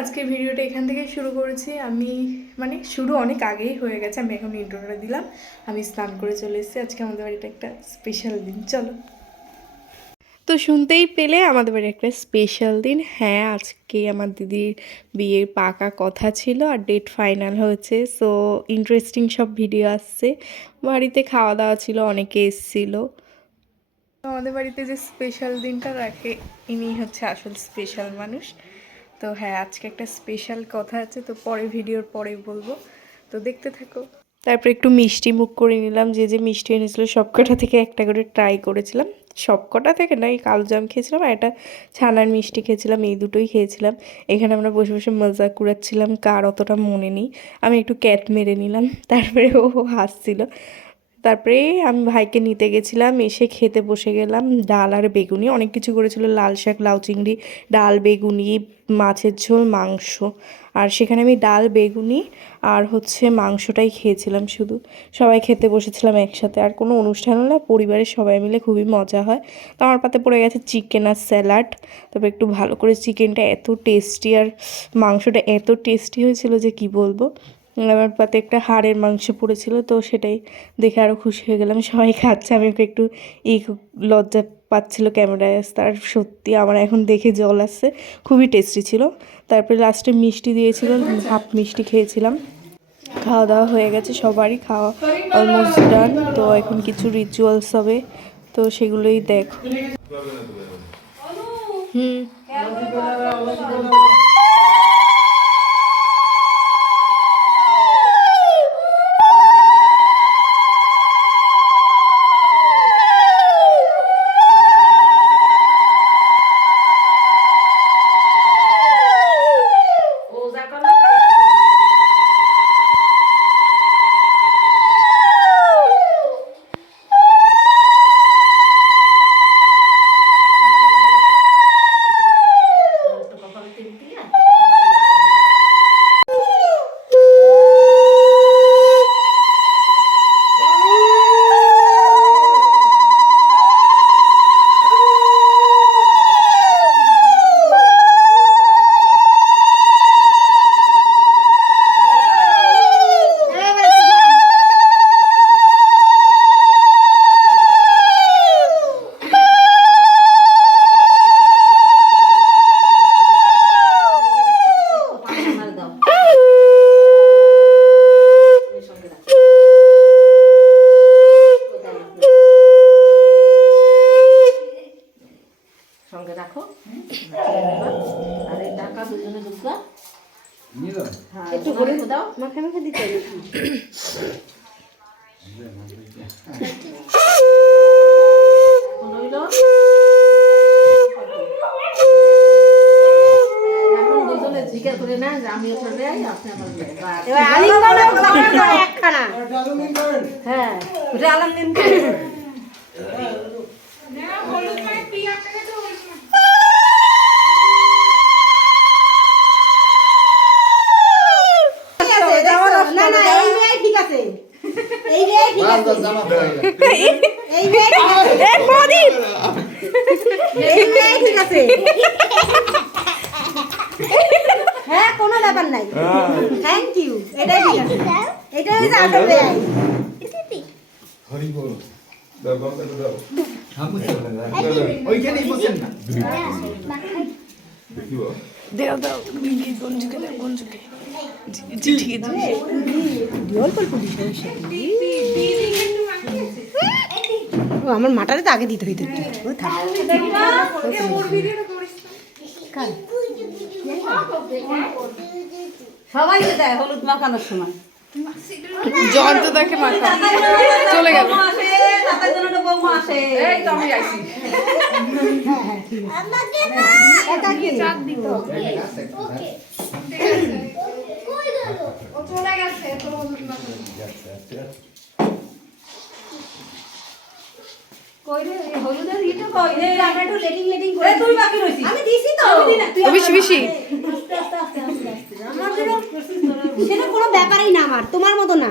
আজকে ভিডিওটা এখান থেকে শুরু করেছি। আমি মানে শুরু অনেক আগেই হয়ে গেছে, আমি এখন ইন্ট্রোটা দিলাম। আমি স্নান করে চলে এসেছি। আজকে আমাদের বাড়িতে একটা স্পেশাল দিন, চলো। তো শুনতেই পেলে আমাদের বাড়ি একটা স্পেশাল দিন। হ্যাঁ আজকে আমার দিদির বিয়ের পাকা কথা ছিল আর ডেট ফাইনাল হয়েছে সো ইন্টারেস্টিং সব ভিডিও আসছে। বাড়িতে খাওয়া দাওয়া ছিল, অনেকে এসেছিল। আমাদের বাড়িতে যে স্পেশাল দিনটা রাখে ইনি হচ্ছে আসল স্পেশাল মানুষ। তো হ্যাঁ আজকে একটা স্পেশাল কথা আছে, তো পরে ভিডিওর পরে বলব। তো দেখতে থাকো। তারপর একটু মিষ্টি মুখ করে নিলাম, যে যে মিষ্টি এনেছিল সবকটা থেকে একটা করে ট্রাই করেছিলাম। সবকটা থেকে না, এই কালো জাম খেয়েছিলাম আর একটা ছানার মিষ্টি খেয়েছিলাম, এই দুটোই খেয়েছিলাম। এখানে আমরা বসে বসে মজা কুড়াচ্ছিলাম, কার অতটা মনে নেই। আমি একটু ক্যাট মেরে নিলাম, তারপরে ও হাসছিল। তারপরে আমি ভাইকে নিতে গেছিলাম, এসে খেতে বসে গেলাম। ডাল আর বেগুনি, অনেক কিছু করেছিল। লাল শাক, লাউ চিংড়ি, ডাল, বেগুনি, মাছের ঝোল, মাংস। আর সেখানে আমি ডাল, বেগুনি আর হচ্ছে মাংসটাই খেয়েছিলাম শুধু। সবাই খেতে বসেছিলাম একসাথে। আর কোনো অনুষ্ঠান হলে পরিবারের সবাই মিলে খুবই মজা হয়। তো আমার পাতে পড়ে গেছে চিকেন আর স্যালাড। তবে একটু ভালো করে চিকেনটা এত টেস্টি আর মাংসটা এত টেস্টি হয়েছিল যে কি বলব? আমার পাতে একটা হাড়ের মাংস পড়েছিল, তো সেটাই দেখে আরও খুশি হয়ে গেলাম। সবাই খাচ্ছে, আমি একটু ই লজ্জা পাচ্ছিল ক্যামেরায় আর সত্যি আমার এখন দেখে জল আসছে। খুবই টেস্টি ছিল। তারপরে লাস্টে মিষ্টি দিয়েছিল হাফ মিষ্টি খেয়েছিলাম। খাওয়া দাওয়া হয়ে গেছে, সবারই খাওয়া অলমোস্ট ডান তো এখন কিছু রিচুয়ালস হবে, তো সেগুলোই দেখ। হুম। একটু করে দাও। মাখে মাখে দিতে হবে। হইল? এখন দুজনে জিজ্ঞাসা করে না যে আমি ওখানে যাই আপনি আমার যাই। হ্যাঁ ওটা আলাম দিন না না এই মেয়ে ঠিক আছে এই মেয়ে ঠিক আছে এই মেয়ে ঠিক আছে এই মেয়ে ঠিক আছে হ্যাঁ কোনো ব্যাপার নাই। থ্যাংক ইউ এটাই ঠিক আছে। এটাই হচ্ছে আসল মেয়ে ওইখানেই বসেন না। দেও দাও গঞ্জুকে দাও গঞ্জুকে। জি ও আমার মাটারে তো আগে দিতে হইতো। কার? দেয় হলুদ মাখানোর সময়। জ্বর তো তাকে মাথা চলে গেল। জন্য একটা বৌমা আসে। এই তো আমি আইছি। কই না, সেটা কোনো ব্যাপারই না আমার তোমার মতো না।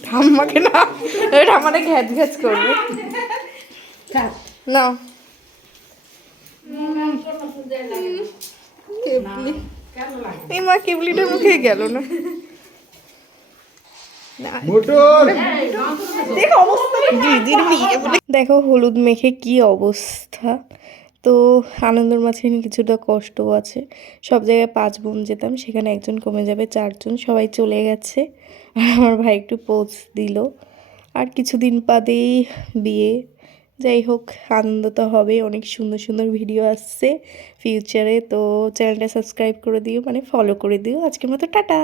ঠাম্মাকে না এটা আমাদের ঘ্যাচ ঘ্যাচ করবে। না। কেবলি। এই মা কেবলিটা মুখে গেল না। দেখো হলুদ মেখে কি অবস্থা। তো আনন্দের মাঝখানে কিছুটা কষ্টও আছে। সব জায়গায় পাঁচ বোন যেতাম, সেখানে একজন কমে যাবে, চারজন, সবাই চলে গেছে। আর আমার ভাই একটু পোজ দিল। আর কিছুদিন বাদেই বিয়ে। যাই হোক, আনন্দ তো হবে অনেক সুন্দর সুন্দর ভিডিও আসছে ফিউচারে তো চ্যানেলটা সাবস্ক্রাইব করে দিও মানে ফলো করে দিও। আজকের মতো টাটা!